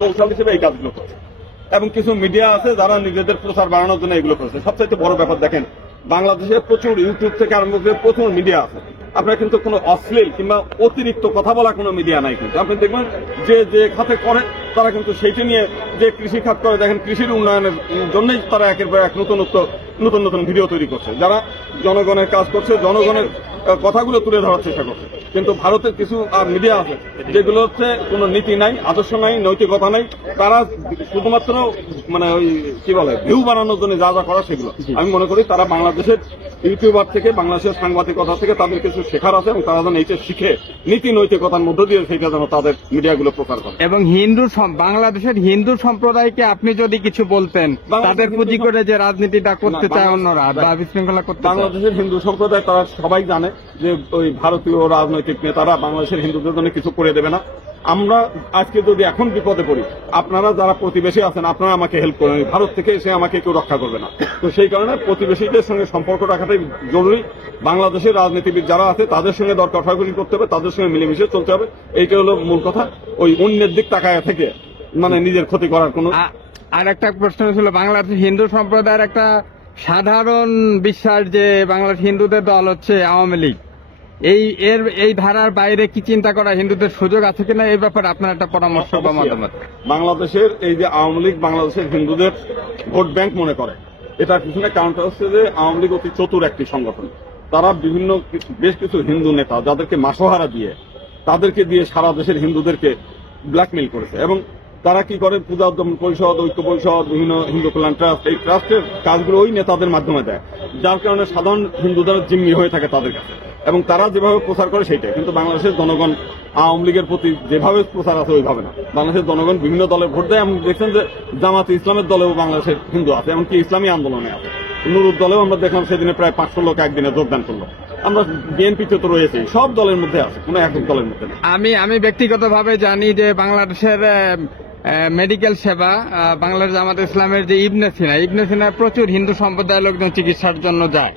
কৌশল হিসেবে এই কাজগুলো করছে। এবং কিছু মিডিয়া আছে যারা নিজেদের প্রচার বাড়ানোর জন্য এগুলো করছে। সবচেয়ে বড় ব্যাপার দেখেন, বাংলাদেশে প্রচুর ইউটিউব থেকে আরম্ভ করে প্রচুর মিডিয়া আছে, আপনার কিন্তু কোনো অশ্লীল কিংবা অতিরিক্ত কথা বলা কোনো মিডিয়া নাই। কিন্তু আপনি দেখবেন যে যে খাতে করে তারা কিন্তু সেইটা নিয়ে, যে কৃষি খাত করে দেখেন কৃষির উন্নয়নের জন্যই তারা একের পর এক নতুন নতুন ভিডিও তৈরি করছে, যারা জনগণের কাজ করছে, জনগণের কথাগুলো তুলে ধরার চেষ্টা করছে। কিন্তু ভারতের কিছু মিডিয়া আছে যেগুলো হচ্ছে কোনো নীতি নাই, আদর্শ নাই, নৈতিকতা নাই, তারা শুধুমাত্র মানে ওই কি বলে ভিউ বানানোর জন্য যা যা করা সেগুলো। আমি মনে করি তারা বাংলাদেশের ইউটিউবার থেকে, বাংলাদেশের সাংবাদিকতা থেকে তাদের কিছু শেখার আছে এবং তারা যেন এইটা শিখে নীতি নৈতিকতার মধ্য দিয়ে সেইটা যেন তাদের মিডিয়াগুলো প্রচার করে। এবং বাংলাদেশের হিন্দু সম্প্রদায়কে আপনি যদি কিছু বলতেন, তাদের পুঁজি করে যে রাজনীতিটা করতে চায় অন্যরা বা বিশৃঙ্খলা করতে, বাংলাদেশের হিন্দু সম্প্রদায় তারা সবাই জানে যে ওই ভারতীয় রাজনৈতিক নেতারা বাংলাদেশের হিন্দুদের জন্য কিছু করে দেবে না। আমরা আজকে যদি এখন বিপদে পড়ি, আপনারা যারা প্রতিবেশী আছেন আপনারা আমাকে হেল্প করেন, ভারত থেকে এসে আমাকে কেউ রক্ষা করবে না। তো সেই কারণে প্রতিবেশীদের সঙ্গে সম্পর্ক রাখাটাই জরুরি। বাংলাদেশের রাজনীতিবিদ যারা আছে তাদের সঙ্গে দর কষাকষি করতে হবে, তাদের সঙ্গে মিলেমিশে চলতে হবে। এইটা হলো মূল কথা। ওই অন্যের দিক তাকায় থেকে মানে নিজের ক্ষতি করার কোনো। আর একটা প্রশ্ন ছিল, বাংলাদেশের হিন্দু সম্প্রদায়ের একটা সাধারণ বিশ্বাস যে বাংলাদেশ হিন্দুদের দল হচ্ছে আওয়ামী লীগ। এই ধারার বাইরে কি চিন্তা করা হিন্দুদের সুযোগ আছে কিনা, এই ব্যাপারে আপনার একটা পরামর্শ বা মতামত? বাংলাদেশের এই যে আওয়ামী লীগ বাংলাদেশের হিন্দুদের ভোট ব্যাংক মনে করে, এটার পিছনে কারণটা হচ্ছে যে আওয়ামী লীগ অতি চতুর একটি সংগঠন। তারা বেশ কিছু হিন্দু নেতা যাদেরকে মাসোহারা দিয়ে তাদেরকে দিয়ে সারা দেশের হিন্দুদেরকে ব্ল্যাকমেইল করেছে। এবং তারা কি করে, পূজা উদ্যম পরিষদ, ঐক্য পরিষদ, বিভিন্ন হিন্দু কল্যাণ ট্রাস্ট, এই ট্রাস্টের কাজগুলো ওই নেতাদের মাধ্যমে দেয়, যার কারণে সাধারণ হিন্দুদের জিম্মি হয়ে থাকে তাদের কাছে। এবং তারা যেভাবে প্রচার করে সেইটাই। কিন্তু বাংলাদেশের জনগণ আওয়ামী লীগের প্রতি যেভাবে প্রচার আছে ওইভাবে না। বাংলাদেশের জনগণ বিভিন্ন দলে ভোট দেয়। এমন দেখছেন যে জামাতে ইসলামের দলেও বাংলাদেশের হিন্দু আছে, এমনকি ইসলামী আন্দোলনে আছে। নুরুর দলেও আমরা দেখলাম সেদিনে প্রায় 500 লোক একদিনে যোগদান করলো। আমরা বিএনপিতে তো রয়েছে, সব দলের মধ্যে আছে, কোনো একক দলের মধ্যে না। আমি ব্যক্তিগতভাবে জানি যে বাংলাদেশের মেডিকেল সেবা, বাংলাদেশ জামাতে ইসলামের যে ইবনে সিনা প্রচুর হিন্দু সম্প্রদায়ের লোকজন চিকিৎসার জন্য যায়।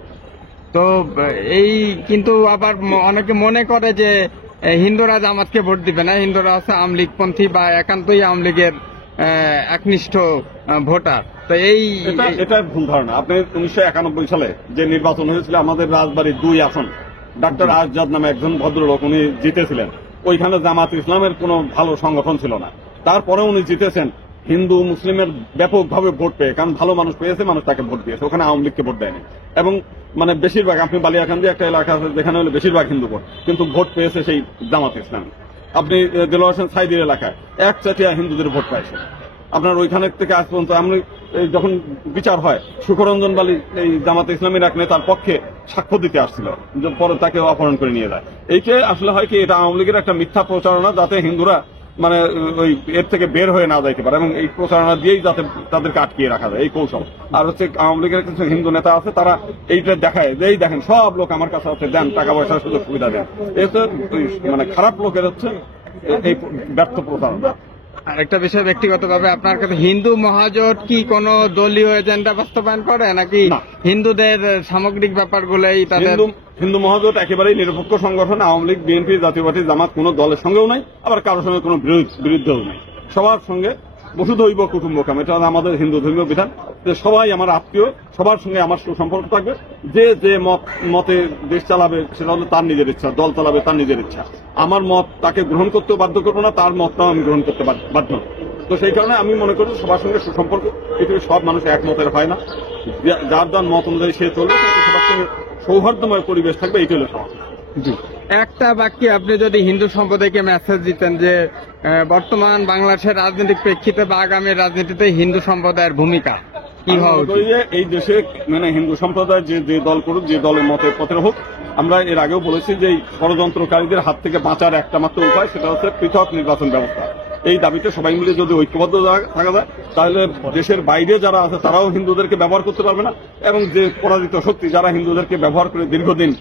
তো কিন্তু আবার অনেকে মনে করে যে হিন্দুরা জামাতকে ভোট দিবে না, হিন্দুরা হচ্ছে আওয়ামী লীগ পন্থী বা একান্তই আওয়ামী লীগের একনিষ্ঠ ভোটার। তো এটা ভুল ধারণা। আপনি 1991 সালে যে নির্বাচন হয়েছিল আমাদের রাজবাড়ির 2 আসন, ডাক্তার আজাদ নামে একজন ভদ্রলোক উনি জিতেছিলেন। ওইখানে জামাত ইসলামের কোনো ভালো সংগঠন ছিল না, তারপরে উনি জিতেছেন হিন্দু মুসলিমের ব্যাপকভাবে ভোট পেয়ে। কারণ ভালো মানুষ পেয়েছে, মানুষ তাকে ভোট দিয়েছে, ওখানে আওয়ামী লীগকে ভোট দেয়নি। এবং মানে বেশিরভাগ, আপনি বালিয়াকান্দি একটা এলাকা আছে যেখানে হলো বেশিরভাগ হিন্দু ভোট, কিন্তু ভোট পেয়েছে সেই জামাত ইসলাম। আপনি দেলোয়ার হোসেন সাইদির এলাকায় একচাটিয়া হিন্দুদের ভোট পাইছে। আপনার ওইখানে থেকে আজ পর্যন্ত আমরা যখন বিচার হয়, সুখরঞ্জন বালি এই জামাতে ইসলামীর এক নেতার পক্ষে সাক্ষ্য দিতে আসছিল, পরে তাকে অপহরণ করে নিয়ে যায়। এইটা আসলে হয় কি, এটা আওয়ামী লীগের একটা মিথ্যা প্রচারণা, যাতে হিন্দুরা মানে ওই এর থেকে বের হয়ে না যাইতে পারে, এবং এই প্রচারণা দিয়েই যাতে তাদেরকে আটকিয়ে রাখা যায়, এই কৌশল। আর হচ্ছে আওয়ামী লীগের কিছু হিন্দু নেতা আছে, তারা এইটা দেখায় যে এই দেখেন সব লোক আমার কাছে আছে, দেন টাকা পয়সার সুযোগ সুবিধা দেন। এটা মানে খারাপ লোকের হচ্ছে এই ব্যর্থ প্রচারণা। আরেকটা বিষয়, ব্যক্তিগতভাবে আপনার কাছে হিন্দু মহাজোট কি কোন দলীয় এজেন্ডা বাস্তবায়ন করে, নাকি হিন্দুদের সামগ্রিক ব্যাপারগুলোই তাদের? হিন্দু মহাজোট একেবারেই নিরপেক্ষ সংগঠন। আওয়ামী লীগ, বিএনপি, জাতীয় পার্টি, জামাত কোনো দলের সঙ্গেও নাই, আবার কারোর সঙ্গে কোনো বিরুদ্ধেও নাই। সবার সঙ্গে বসুধৈব কুটুম্বকম, এটা আমাদের হিন্দু ধর্মীয় বিধান যে সবাই আমার আত্মীয়, সবার সঙ্গে আমার সুসম্পর্ক থাকবে। যে যে মতে দেশ চালাবে সেটা হলো তার নিজের ইচ্ছা, দল চালাবে তার নিজের ইচ্ছা। আমার মত তাকে গ্রহণ করতেও বাধ্য করবো না, তার মতটাও আমি গ্রহণ করতে বাধ্য। তো সেই কারণে আমি মনে করি সবার সঙ্গে সুসম্পর্ক। পৃথিবীর সব মানুষ একমতের হয় না, যার যার মত অনুযায়ী সে চলবে, সবার সঙ্গে সৌহার্দ্যময় পরিবেশ থাকবে, এইটা হলো সমাজ। একটা বাক্যে আপনি যদি হিন্দু সম্প্রদায়কে মেসেজ দিতেন যে বর্তমান বাংলাদেশের রাজনৈতিক প্রেক্ষিতে বা আগামী রাজনীতিতে হিন্দু সম্প্রদায়ের ভূমিকা কি হওয়া উচিত? এই দেশে মানে হিন্দু সম্প্রদায় যে দল করুক, যে দলের মতে পথে হোক, আমরা এর আগেও বলেছি যে ষড়যন্ত্রকারীদের হাত থেকে বাঁচার একটা মাত্র উপায়, সেটা হচ্ছে পৃথক নির্বাচন ব্যবস্থা। এই দাবিতে সবাই মিলে যদি ঐক্যবদ্ধ থাকা যায়, তাহলে দেশের বাইরে যারা আছে তারাও হিন্দুদেরকে ব্যবহার করতে পারবে না, এবং যে পরাজিত শক্তি যারা হিন্দুদেরকে ব্যবহার করে দীর্ঘদিন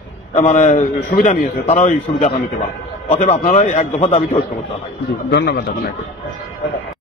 মানে সুবিধা নিয়েছে, তারাও এই সুবিধাটা নিতে পারবে। অতএব আপনারা এক দফা দাবিতে ঐক্যবদ্ধ হয়। ধন্যবাদ আপনাকে।